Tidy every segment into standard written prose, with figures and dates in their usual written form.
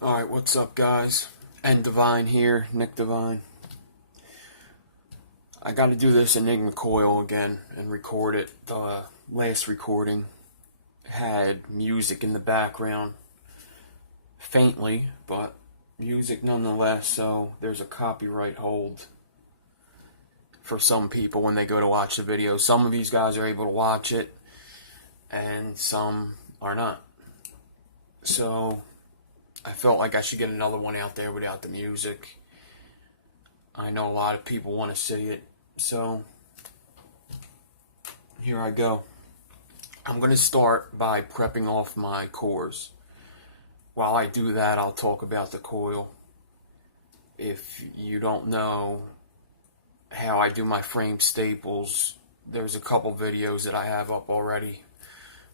Alright, what's up guys? And Divine here, Nick Divine. I gotta do this enigma coil again and record it. The last recording had music in the background. Faintly, but music nonetheless, so there's a copyright hold for some people when they go to watch the video. Some of these guys are able to watch it, and some are not. So I felt like I should get another one out there without the music. I know a lot of people want to see it, so here I go. I'm going to start by prepping off my cores. While I do that, I'll talk about the coil. If you don't know how I do my frame staples, there's a couple videos that I have up already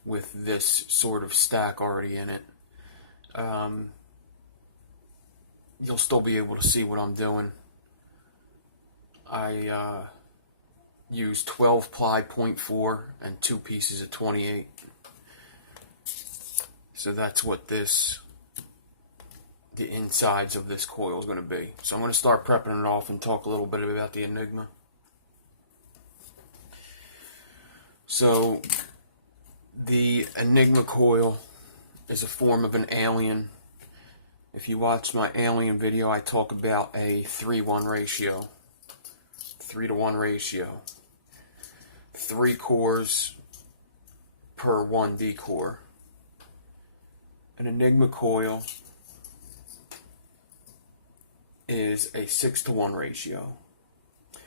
with this sort of stack already in it. You'll still be able to see what I'm doing. I use 12 ply 0.4 and 2 pieces of 28. So that's what the insides of this coil is going to be. So I'm going to start prepping it off and talk a little bit about the enigma. So the enigma coil is a form of an alien. If you watch my alien video, I talk about a 3-1 ratio. 3-to-1 ratio. 3 cores per 1 D core. An enigma coil is a 6-to-1 ratio.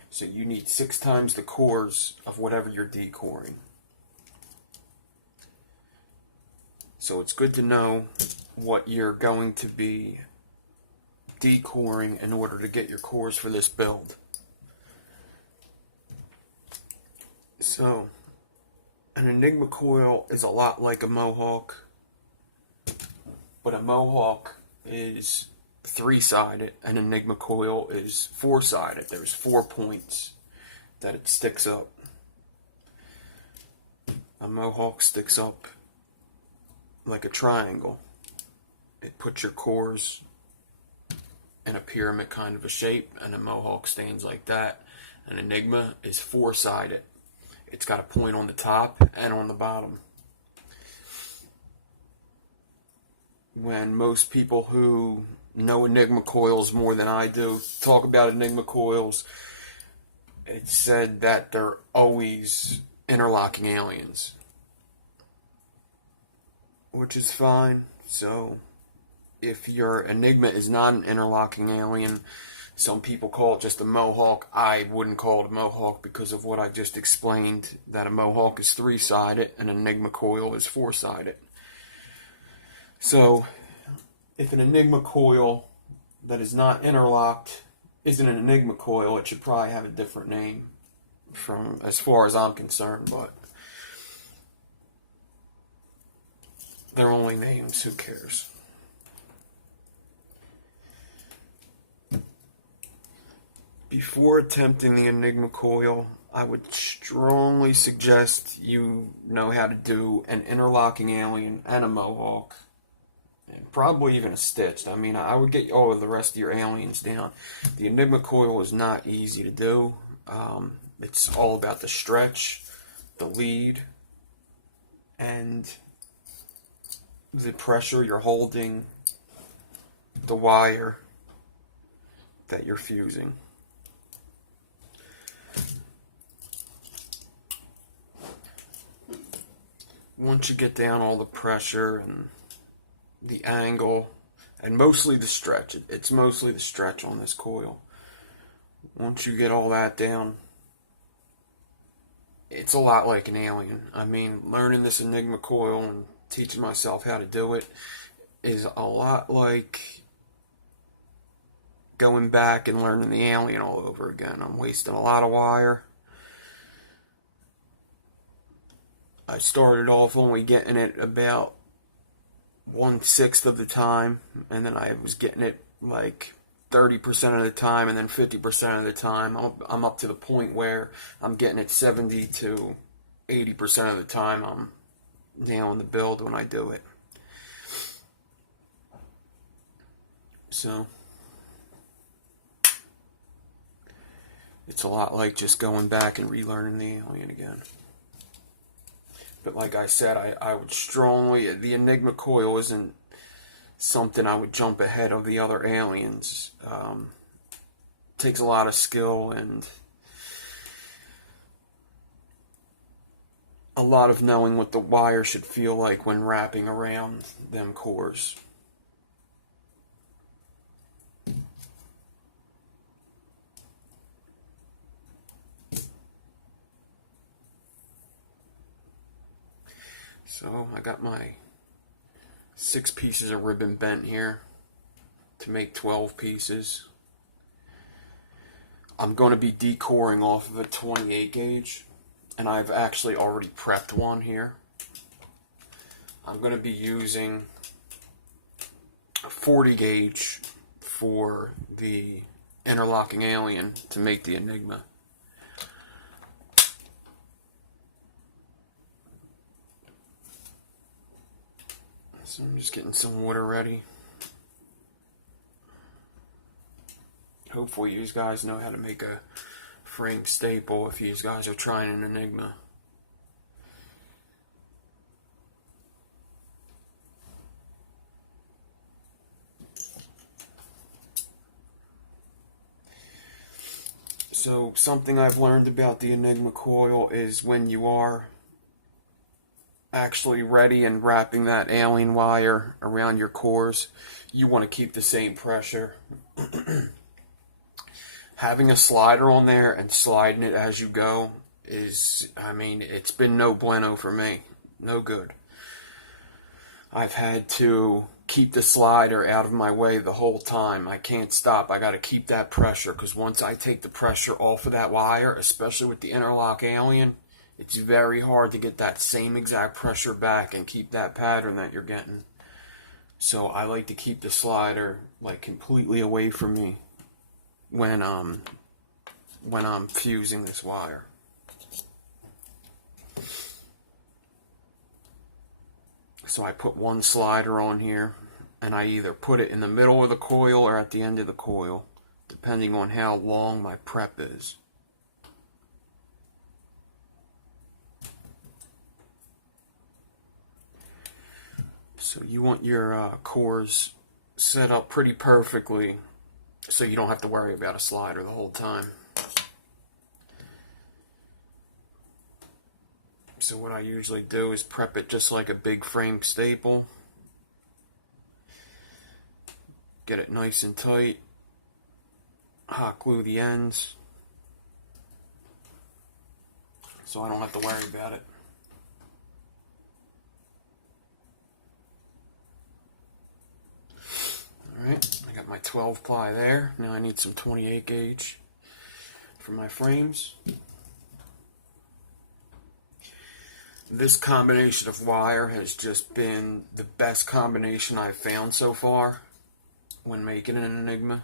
So you need 6 times the cores of whatever you're decoring. So it's good to know what you're going to be decoring in order to get your cores for this build. So an enigma coil is a lot like a mohawk, but a mohawk is 3-sided, an enigma coil is 4-sided. There's 4 points that it sticks up. A mohawk sticks up like a triangle. It puts your cores in a pyramid kind of a shape, and a mohawk stands like that. An enigma is 4-sided. It's got a point on the top and on the bottom. When most people who know enigma coils more than I do talk about enigma coils, it's said that they're always interlocking aliens, which is fine. So if your enigma is not an interlocking alien, some people call it just a mohawk. I wouldn't call it a mohawk because of what I just explained, that a mohawk is 3-sided and an enigma coil is 4-sided. So if an enigma coil that is not interlocked isn't an enigma coil, it should probably have a different name from as far as I'm concerned, but they're only names, who cares? Before attempting the enigma coil, I would strongly suggest you know how to do an interlocking alien and a mohawk, and probably even a stitched. I mean, I would get all of the rest of your aliens down. The enigma coil is not easy to do. It's all about the stretch, the lead, and the pressure you're holding the wire that you're fusing. Once you get down all the pressure and the angle, and mostly the stretch, it's mostly the stretch on this coil. Once you get all that down, it's a lot like an alien. I mean, learning this enigma coil and teaching myself how to do it is a lot like going back and learning the alien all over again. I'm wasting a lot of wire. I started off only getting it about 1/6 of the time, and then I was getting it like 30% of the time, and then 50% of the time. I'm up to the point where I'm getting it 70 to 80% of the time. I'm nailing the build when I do it. So it's a lot like just going back and relearning the alien again. But like I said, I would strongly, the Enigma coil isn't something I would jump ahead of the other aliens. Takes a lot of skill and a lot of knowing what the wire should feel like when wrapping around them cores. So I got my 6 pieces of ribbon bent here to make 12 pieces. I'm going to be decoring off of a 28 gauge, and I've actually already prepped one here. I'm going to be using a 40 gauge for the interlocking alien to make the Enigma. So I'm just getting some water ready. Hopefully you guys know how to make a frame staple if you guys are trying an Enigma. So something I've learned about the Enigma coil is when you are actually ready and wrapping that alien wire around your cores, you want to keep the same pressure. Having a slider on there and sliding it as you go is, I mean, it's been no bueno for me. No good. I've had to keep the slider out of my way the whole time. I can't stop. I got to keep that pressure, because once I take the pressure off of that wire, especially with the interlock alien, it's very hard to get that same exact pressure back and keep that pattern that you're getting. So I like to keep the slider like completely away from me when I'm fusing this wire. So I put one slider on here, and I either put it in the middle of the coil or at the end of the coil, depending on how long my prep is. So you want your cores set up pretty perfectly so you don't have to worry about a slider the whole time. So what I usually do is prep it just like a big frame staple. Get it nice and tight. Hot glue the ends so I don't have to worry about it. Alright, I got my 12 ply there. Now I need some 28 gauge for my frames. This combination of wire has just been the best combination I've found so far when making an Enigma.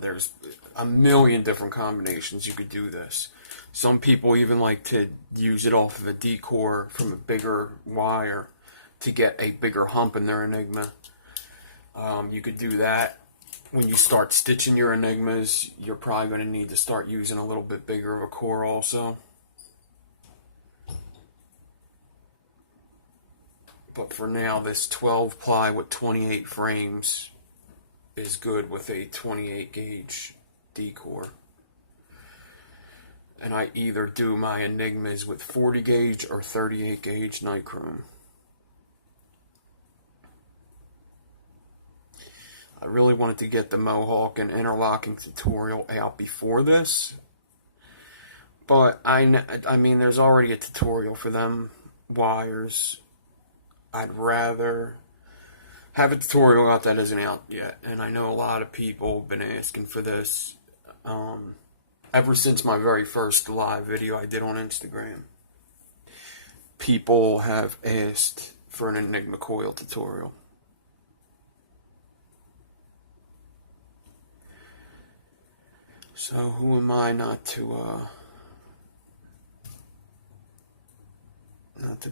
There's a million different combinations you could do this. Some people even like to use it off of a decor from a bigger wire to get a bigger hump in their Enigma. You could do that. When you start stitching your Enigmas, you're probably going to need to start using a little bit bigger of a core also. But for now, this 12 ply with 28 frames is good with a 28 gauge decor. And I either do my Enigmas with 40 gauge or 38 gauge nichrome. I really wanted to get the Mohawk and interlocking tutorial out before this, but I mean, there's already a tutorial for them wires. I'd rather have a tutorial out that isn't out yet, and I know a lot of people have been asking for this ever since my very first live video I did on Instagram. People have asked for an Enigma coil tutorial. So who am I not to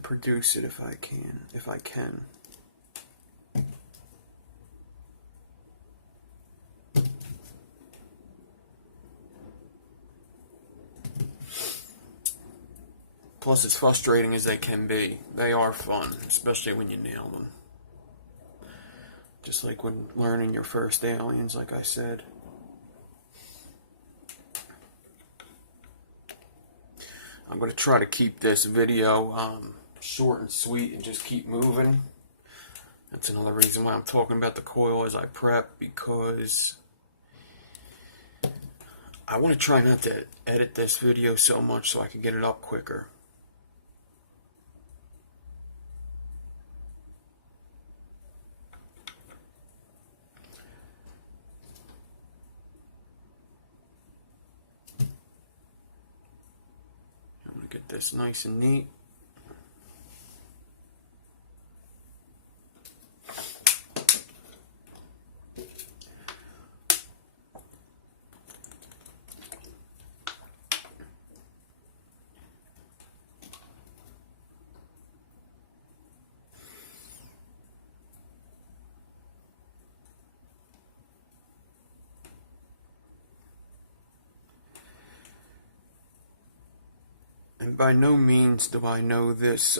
produce it if I can. Plus, as frustrating as they can be, they are fun, especially when you nail them. Just like when learning your first aliens, like I said. I'm going to try to keep this video short and sweet and just keep moving. That's another reason why I'm talking about the coil as I prep, because I want to try not to edit this video so much so I can get it up quicker. I'm going to get this nice and neat. And by no means do I know this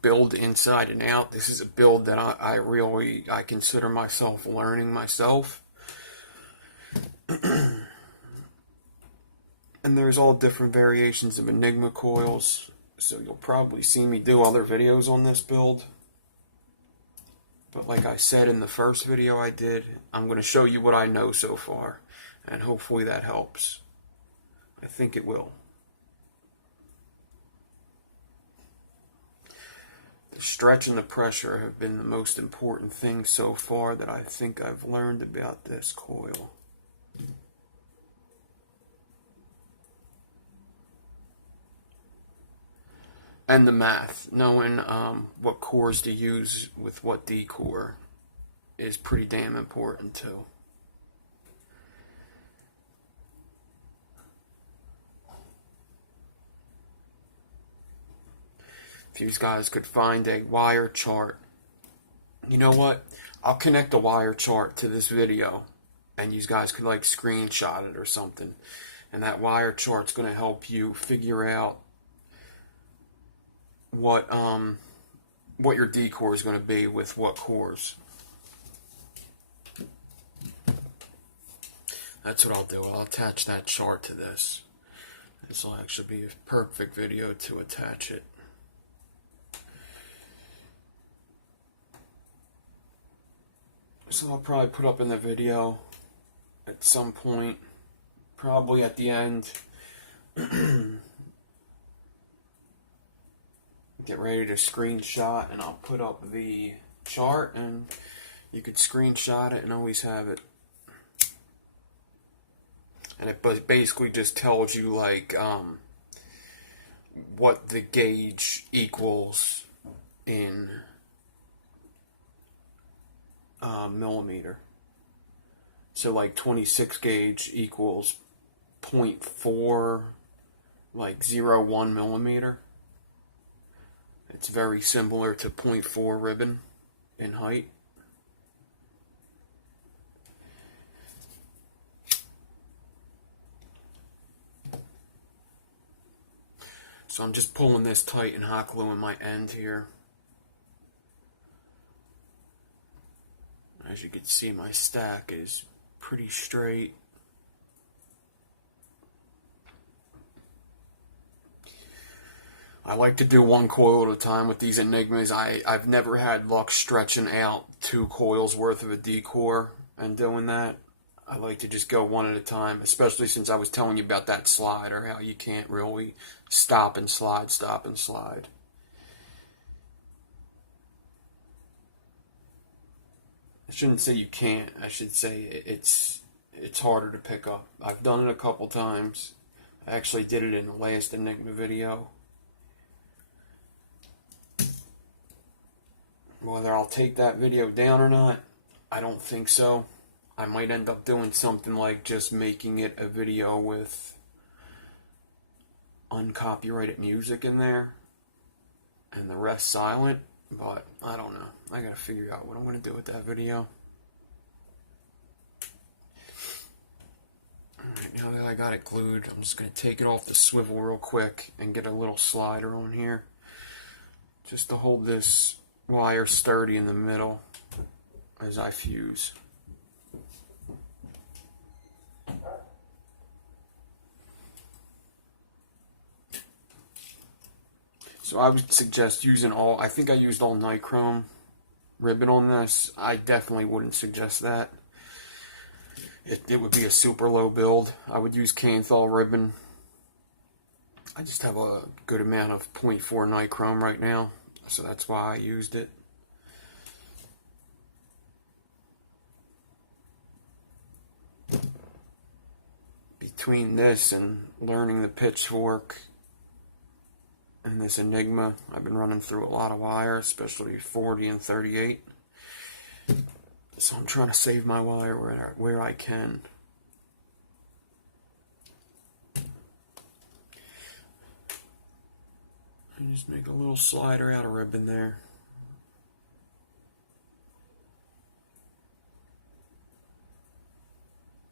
build inside and out. This is a build that I consider myself learning myself. And there's all different variations of enigma coils, so you'll probably see me do other videos on this build. But like I said in the first video I did, I'm going to show you what I know so far, and hopefully that helps. I think it will. The stretch and the pressure have been the most important thing so far that I think I've learned about this coil. And the math, knowing what cores to use with what D core is pretty damn important too. If you guys could find a wire chart, you know what? I'll connect a wire chart to this video, and you guys could like screenshot it or something. And that wire chart's going to help you figure out what your D core is going to be with what cores. That's what I'll do. I'll attach that chart to this. This will actually be a perfect video to attach it. So I'll probably put up in the video at some point, probably at the end. Get ready to screenshot, and I'll put up the chart, and you could screenshot it and always have it. And it basically just tells you like what the gauge equals in millimeter. So like 26 gauge equals 0.4, like 0.1 millimeter. It's very similar to 0.4 ribbon in height. So I'm just pulling this tight and hot gluing my end here. As you can see, my stack is pretty straight. I like to do one coil at a time with these enigmas. I've never had luck stretching out 2 coils worth of a D core and doing that. I like to just go one at a time, especially since I was telling you about that slider, how you can't really stop and slide, stop and slide. I shouldn't say you can't. I should say it's harder to pick up. I've done it a couple times. I actually did it in the last enigma video. Whether I'll take that video down or not, I don't think so. I might end up doing something like just making it a video with uncopyrighted music in there and the rest silent. But I don't know. I gotta figure out what I'm gonna do with that video. Alright, Now that I got it glued, I'm just going to take it off the swivel real quick and get a little slider on here just to hold this wire sturdy in the middle as I fuse. So I would suggest using I think I used all nichrome ribbon on this. I definitely wouldn't suggest that. It would be a super low build. I would use Kanthal ribbon. I just have a good amount of 0.4 nichrome right now, so that's why I used it. Between this and learning the pitchfork and this Enigma, I've been running through a lot of wire, especially 40 and 38. So I'm trying to save my wire where I can. And just make a little slider out of ribbon there.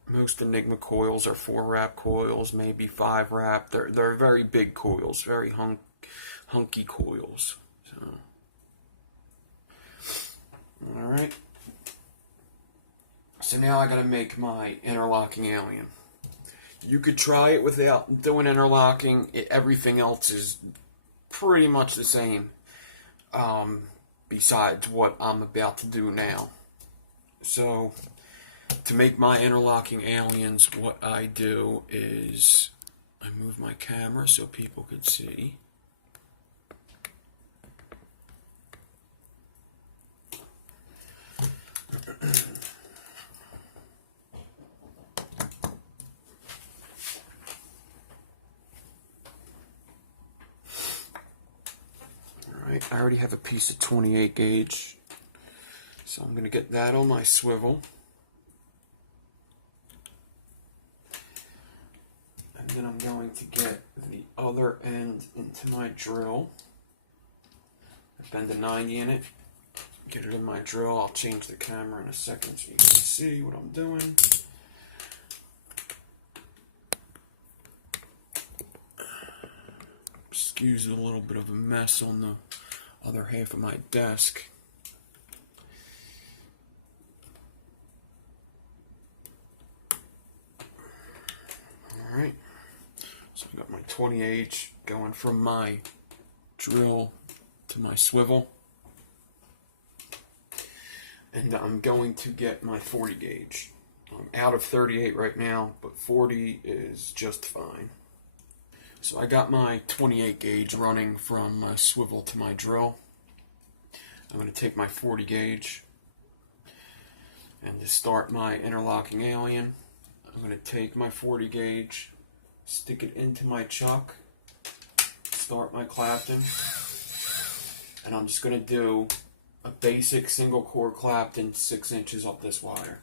Most Enigma coils are 4-wrap coils, maybe 5-wrap. They're very big coils, very hunky coils. So, all right. So now I gotta make my interlocking alien. You could try it without doing interlocking. Everything else is pretty much the same, besides what I'm about to do now. So to make my interlocking aliens, what I do is I move my camera so people can see. Alright, I already have a piece of 28 gauge, so I'm going to get that on my swivel. And then I'm going to get the other end into my drill. I bend a 90 in it, get it in my drill. I'll change the camera in a second so you can see what I'm doing. Excuse a little bit of a mess on the other half of my desk. Alright, so I got my 20H going from my drill to my swivel. And I'm going to get my 40 gauge. I'm out of 38 right now, but 40 is just fine. So I got my 28 gauge running from my swivel to my drill. I'm going to take my 40 gauge, and to start my interlocking alien, I'm going to take my 40 gauge, stick it into my chuck, start my Clapton, and I'm just going to do a basic single core Clapton 6 inches up this wire.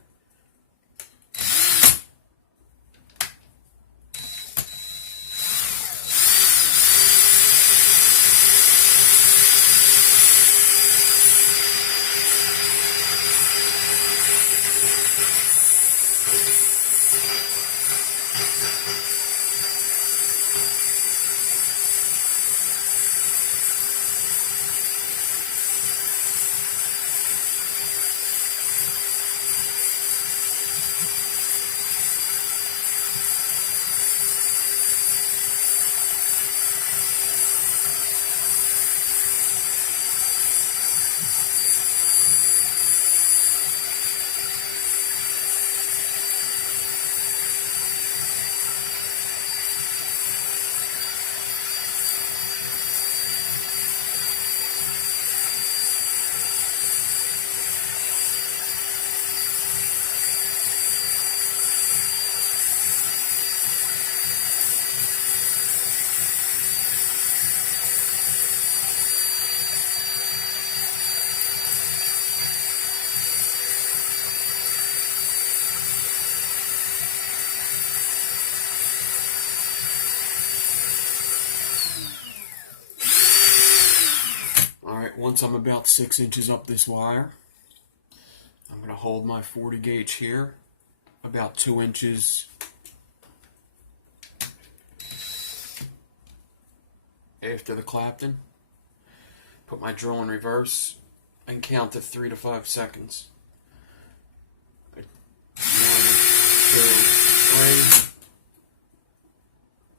Once I'm about 6 inches up this wire, I'm going to hold my 40 gauge here, about 2 inches after the clapton. Put my drill in reverse and count to 3 to 5 seconds. 1, 2, 3.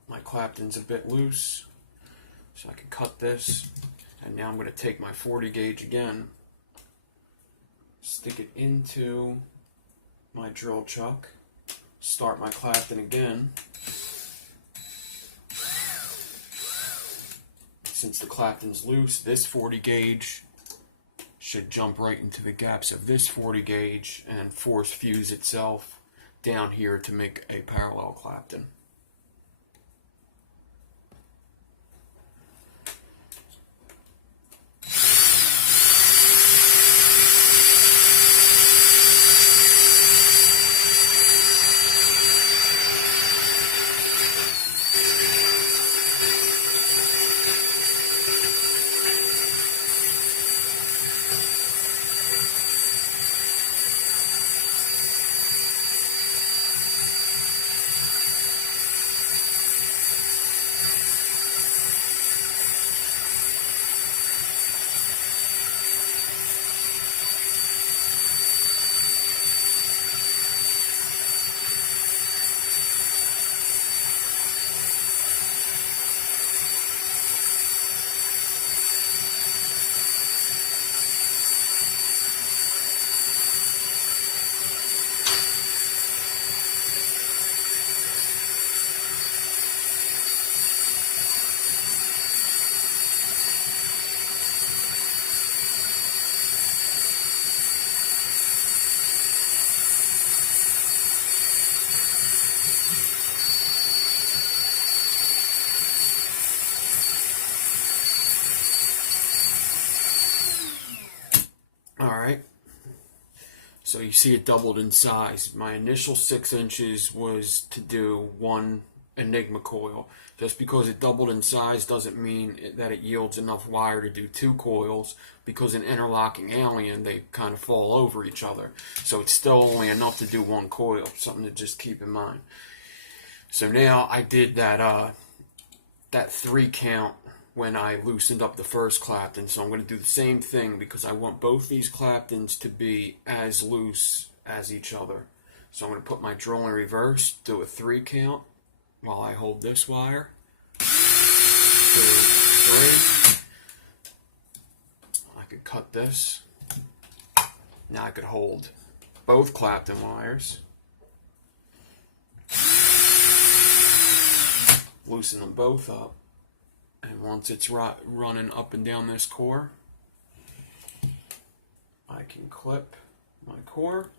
My clapton's a bit loose, so I can cut this. And now I'm going to take my 40 gauge again, stick it into my drill chuck, start my clapton again. Since the clapton's loose, this 40 gauge should jump right into the gaps of this 40 gauge and force fuse itself down here to make a parallel clapton. Alright, so you see it doubled in size. My initial 6 inches was to do one Enigma coil. Just because it doubled in size doesn't mean that it yields enough wire to do 2 coils, because in interlocking alien they kind of fall over each other. So it's still only enough to do 1 coil, something to just keep in mind. So now I did that 3 count when I loosened up the first clapton, so I'm going to do the same thing because I want both these claptons to be as loose as each other. So I'm going to put my drill in reverse, do a 3 count while I hold this wire. 2, 3. I could cut this. Now I could hold both clapton wires, loosen them both up. And once it's running up and down this core, I can clip my core.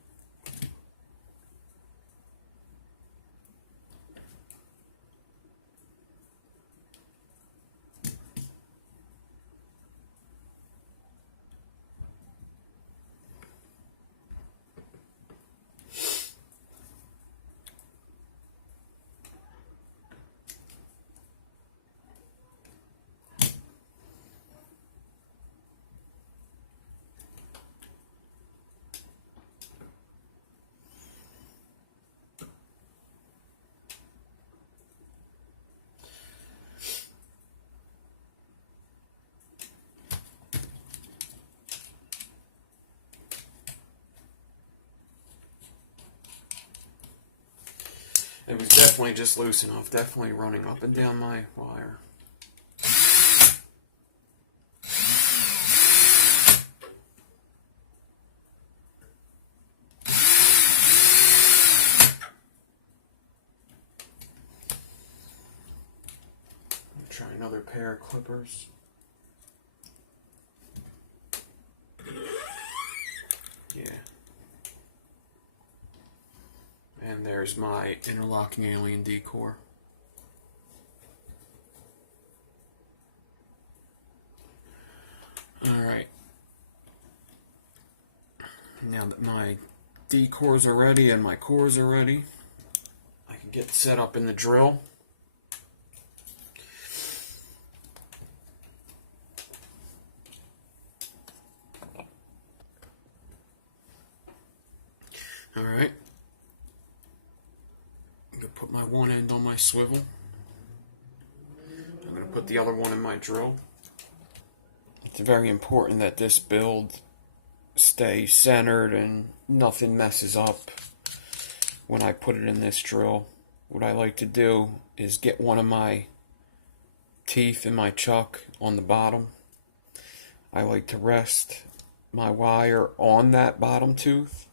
It was definitely just loose enough, definitely running up and down my wire. Try another pair of clippers. Yeah. And there's my interlocking alien D-core. Alright. Now that my D-cores are ready and my cores are ready, I can get set up in the drill. Alright. I'm going to put my one end on my swivel. I'm going to put the other one in my drill. It's very important that this build stay centered and nothing messes up when I put it in this drill. What I like to do is get one of my teeth in my chuck on the bottom. I like to rest my wire on that bottom tooth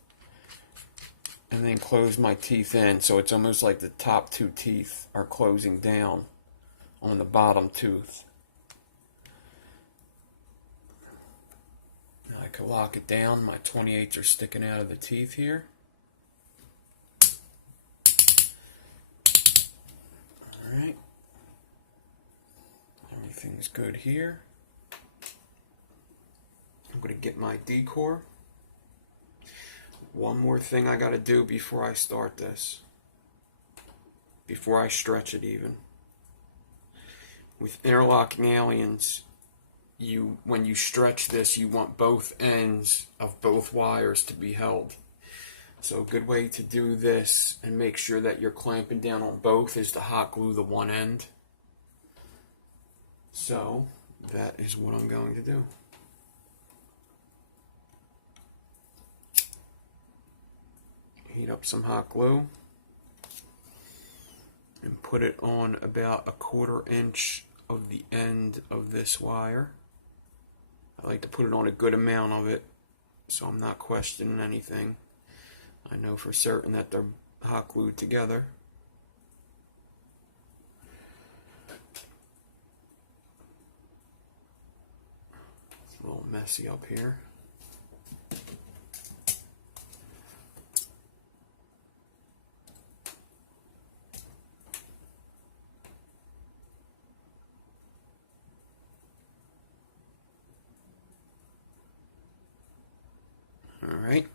and then close my teeth in, so it's almost like the top two teeth are closing down on the bottom tooth. Now I can lock it down. My 28s are sticking out of the teeth here. Alright. Everything's good here. I'm going to get my decor. One more thing I got to do before I start this. Before I stretch it even. With interlocking aliens, when you stretch this, you want both ends of both wires to be held. So a good way to do this and make sure that you're clamping down on both is to hot glue the one end. So that is what I'm going to do. Heat up some hot glue and put it on about 1/4 inch of the end of this wire. I like to put it on a good amount of it so I'm not questioning anything. I know for certain that they're hot glued together. It's a little messy up here. Alright.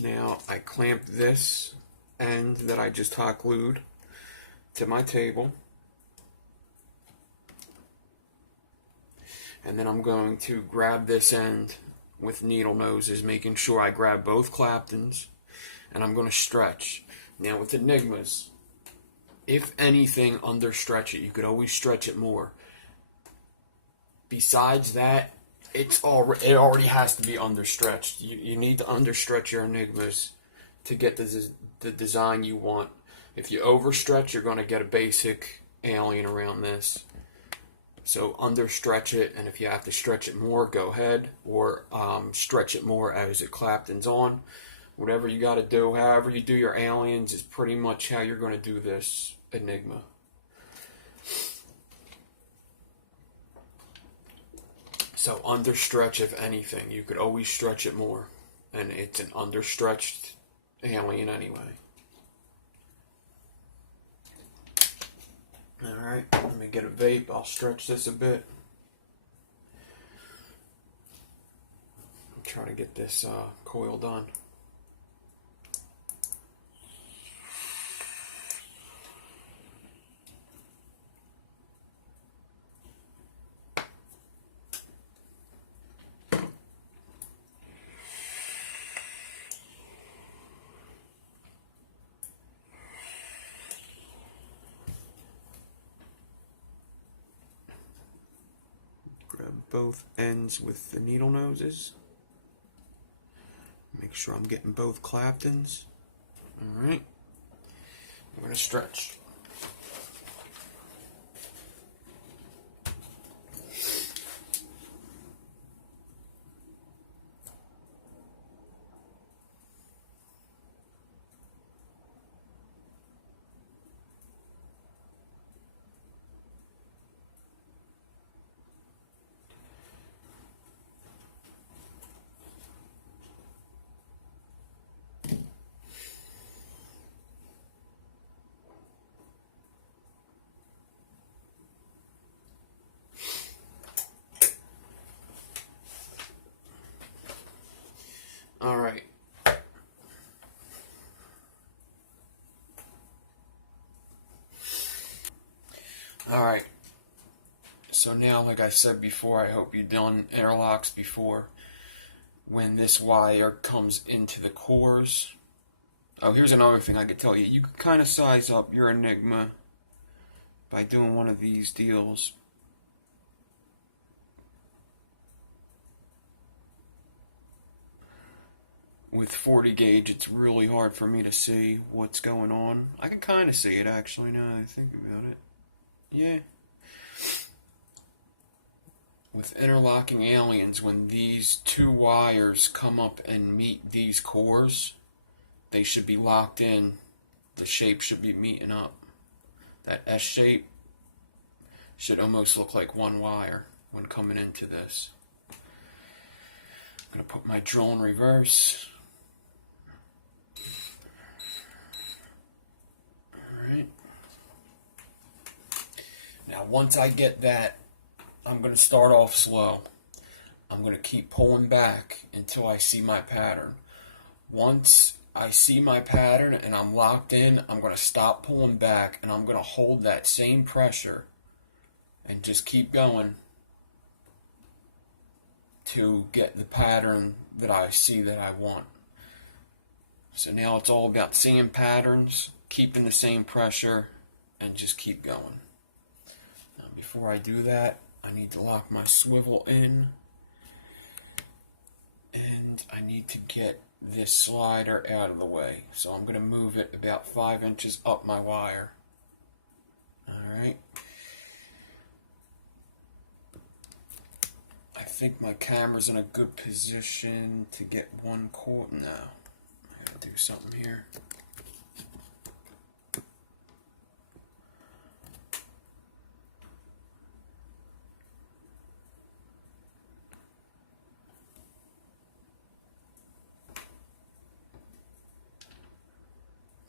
Now I clamped this end that I just hot glued to my table. And then I'm going to grab this end with needle noses, making sure I grab both claptons, and I'm going to stretch. Now with enigmas, if anything, under stretch it. You could always stretch it more. Besides that, it already has to be understretched. You need to understretch your enigmas to get the design you want. If you overstretch, you're going to get a basic alien around this. So understretch it, and if you have to stretch it more, go ahead, or stretch it more as it claptons on. Whatever you got to do, however you do your aliens is pretty much how you're going to do this enigma. So understretch, if anything. You could always stretch it more, and it's an understretched alien anyway. Alright, let me get a vape. I'll stretch this a bit. Try to get this coil done. Grab both ends with the needle noses. Make sure I'm getting both claptons. Alright. I'm going to stretch. Alright. Alright. So now, like I said before, I hope you've done interlocks before. When this wire comes into the cores, Oh, here's another thing I could tell you. You could kind of size up your enigma by doing one of these deals. With 40 gauge, it's really hard for me to see what's going on. I can kind of see it actually now that I think about it. Yeah. With interlocking aliens, when these two wires come up and meet these cores, they should be locked in. The shape should be meeting up. That S shape should almost look like one wire when coming into this. I'm going to put my drill in reverse. Alright. Now once I get that, I'm going to start off slow. I'm going to keep pulling back until I see my pattern. Once I see my pattern and I'm locked in, I'm going to stop pulling back and I'm going to hold that same pressure and just keep going to get the pattern that I see that I want. So now it's all about seeing patterns, keeping the same pressure, and just keep going. Now before I do that, I need to lock my swivel in, and I need to get this slider out of the way. So I'm going to move it about 5 inches up my wire. Alright. I think my camera's in a good position to get one cord now. I gotta do something here.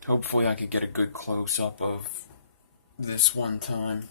Hopefully I could get a good close-up of this one time.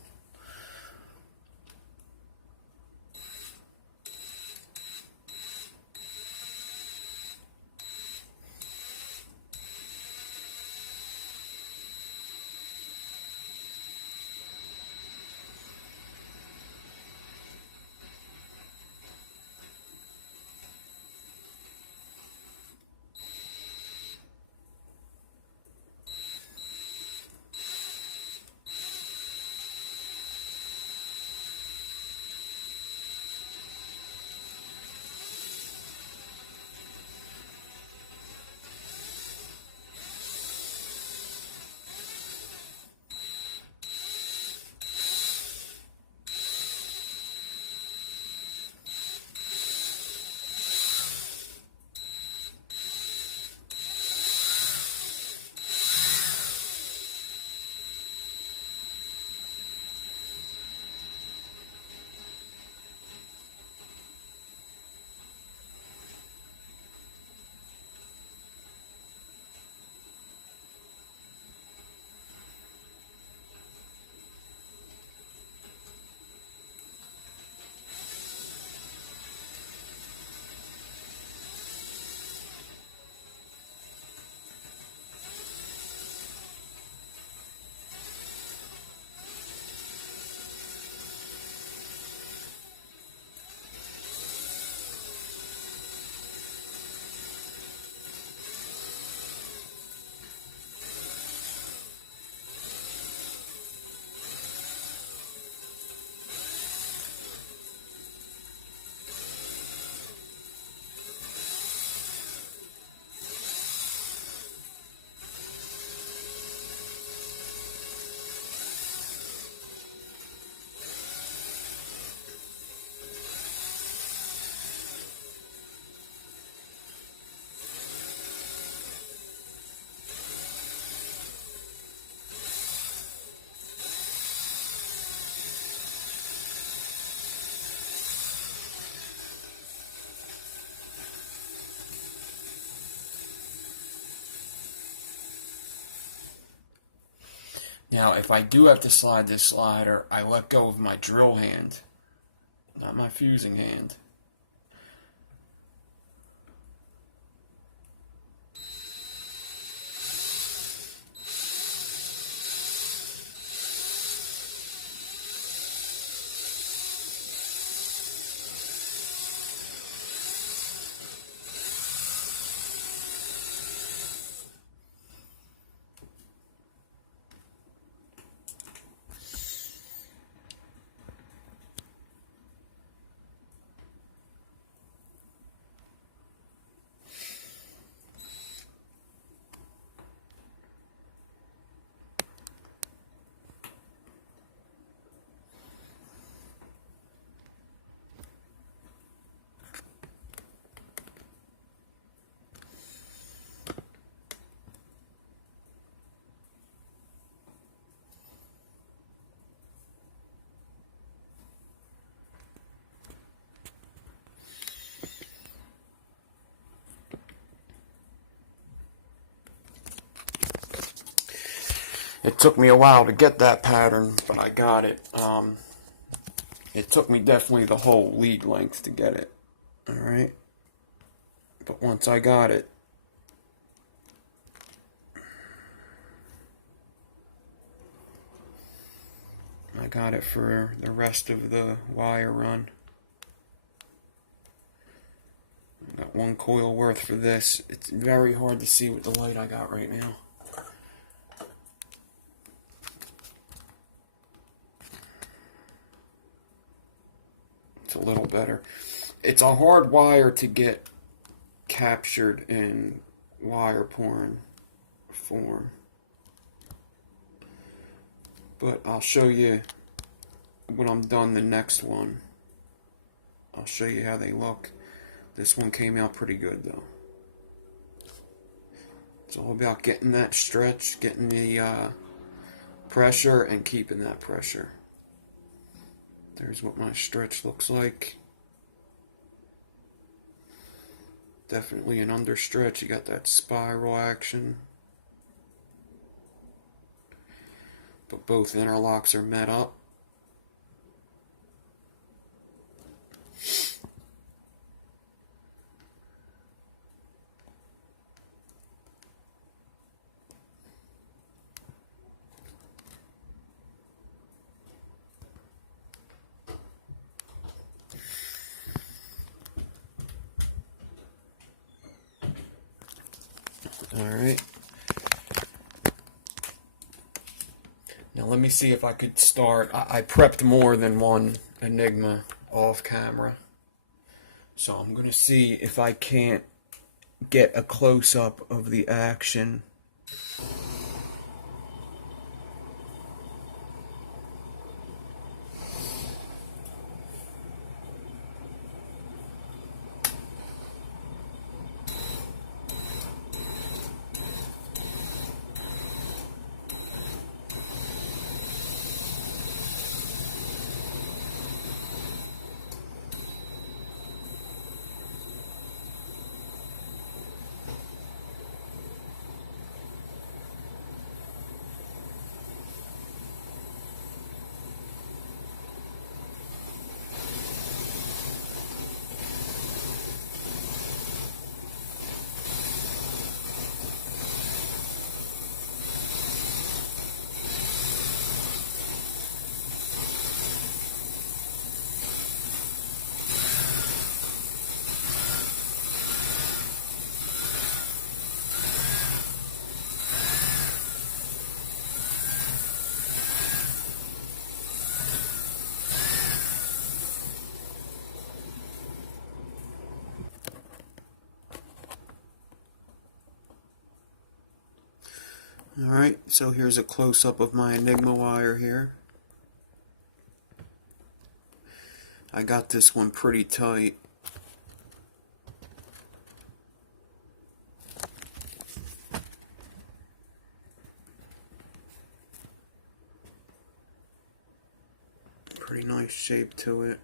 Now, if I do have to slide this slider, I let go of my drill hand, not my fusing hand. It took me a while to get that pattern, but I got it. It took me definitely the whole lead length to get it. Alright? But once I got it, I got it for the rest of the wire run. I got one coil worth for this. It's very hard to see with the light I got right now. It's a little better. It's a hard wire to get captured in wire porn form. But I'll show you when I'm done the next one. I'll show you how they look. This one came out pretty good though. It's all about getting that stretch, getting the pressure, and keeping that pressure. There's what my stretch looks like. Definitely an understretch. You got that spiral action. But both interlocks are met up. Alright. Now let me see if I could start. I prepped more than one enigma off camera. So I'm going to see if I can't get a close-up of the action. Alright, so here's a close-up of my enigma wire here. I got this one pretty tight. Pretty nice shape to it.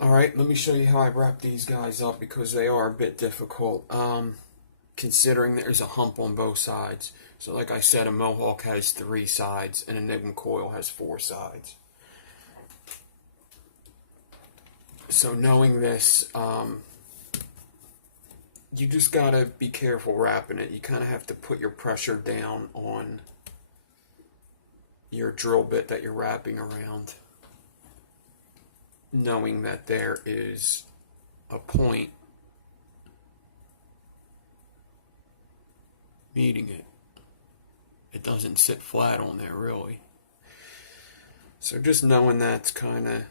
Alright, let me show you how I wrap these guys up because they are a bit difficult. Considering there's a hump on both sides. So like I said, a Mohawk has 3 sides and an Enigma coil has 4 sides. So knowing this, you just gotta be careful wrapping it. You kind of have to put your pressure down on your drill bit that you're wrapping around, knowing that there is a point meeting it. It doesn't sit flat on there really. So just knowing that's kind of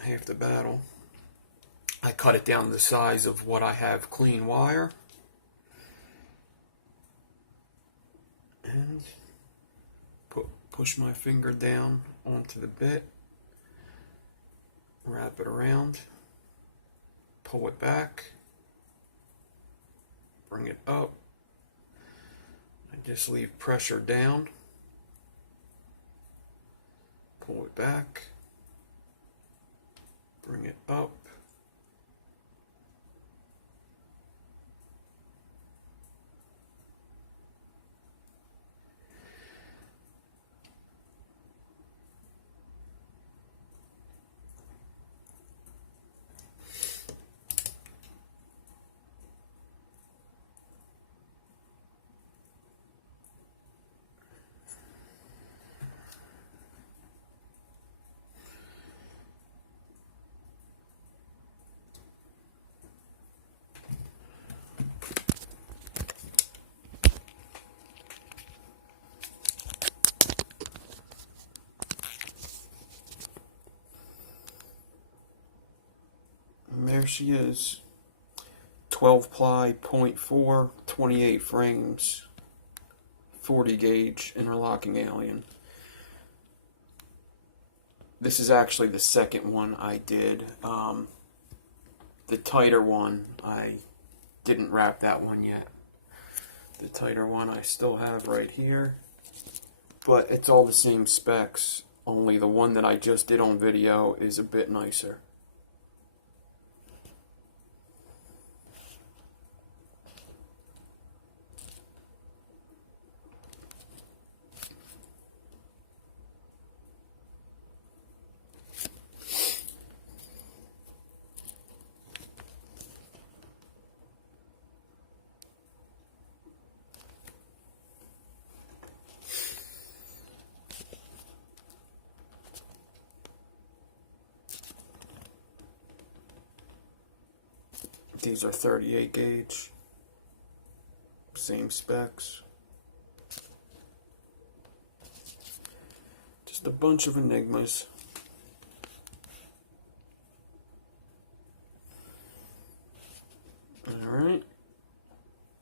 half the battle. I cut it down to the size of what I have clean wire. And push my finger down onto the bit. Wrap it around. Pull it back. Bring it up. I just leave pressure down. Pull it back. Bring it up. And there she is. 12 ply, 0.4, 28 frames, 40 gauge interlocking alien. This is actually the second one I did. The tighter one, I didn't wrap that one yet. The tighter one I still have right here. But it's all the same specs, only the one that I just did on video is a bit nicer. These are 38 gauge, same specs. Just a bunch of enigmas. Alright,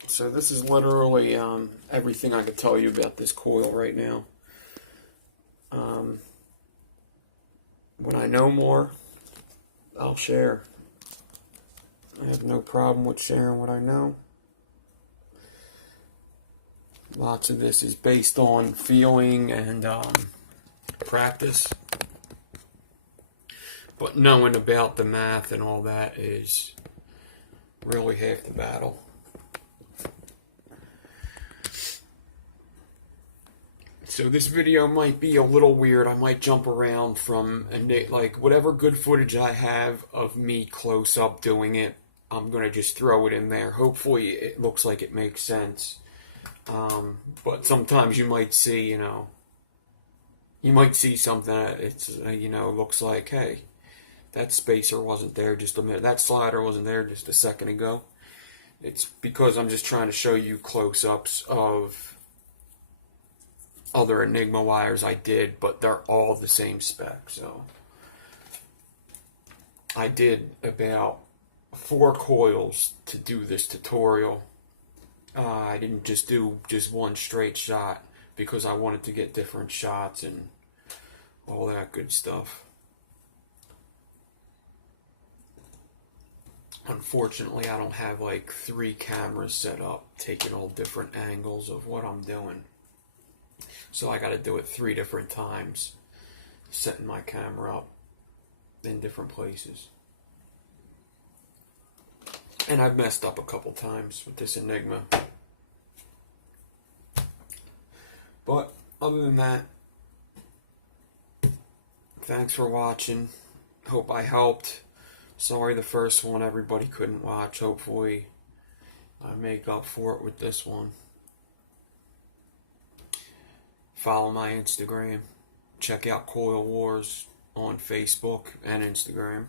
so this is literally everything I could tell you about this coil right now. When I know more, I'll share. I have no problem with sharing what I know. Lots of this is based on feeling and practice. But knowing about the math and all that is really half the battle. So this video might be a little weird. I might jump around from like whatever good footage I have of me close up doing it. I'm going to just throw it in there. Hopefully it looks like it makes sense. But sometimes you might see, you might see something that it's, looks like, hey, that spacer wasn't there just a minute. That slider wasn't there just a second ago. It's because I'm just trying to show you close-ups of other Enigma wires I did, but they're all the same spec. So I did about 4 coils to do this tutorial. I didn't just do just one straight shot because I wanted to get different shots and all that good stuff. Unfortunately, I don't have like 3 cameras set up taking all different angles of what I'm doing. So I got to do it 3 different times, setting my camera up in different places. And I've messed up a couple times with this Enigma. But other than that, thanks for watching. Hope I helped. Sorry the first one everybody couldn't watch. Hopefully I make up for it with this one. Follow my Instagram. Check out Coil Wars on Facebook and Instagram.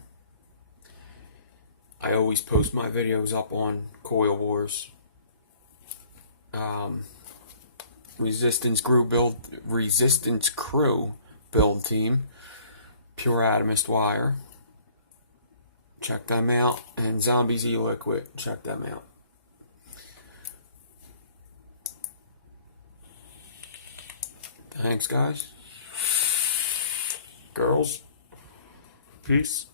I always post my videos up on Coil Wars. Resistance Crew build team, Pure Atomist Wire. Check them out. And Zombies E-Liquid. Check them out. Thanks, guys. Girls. Peace.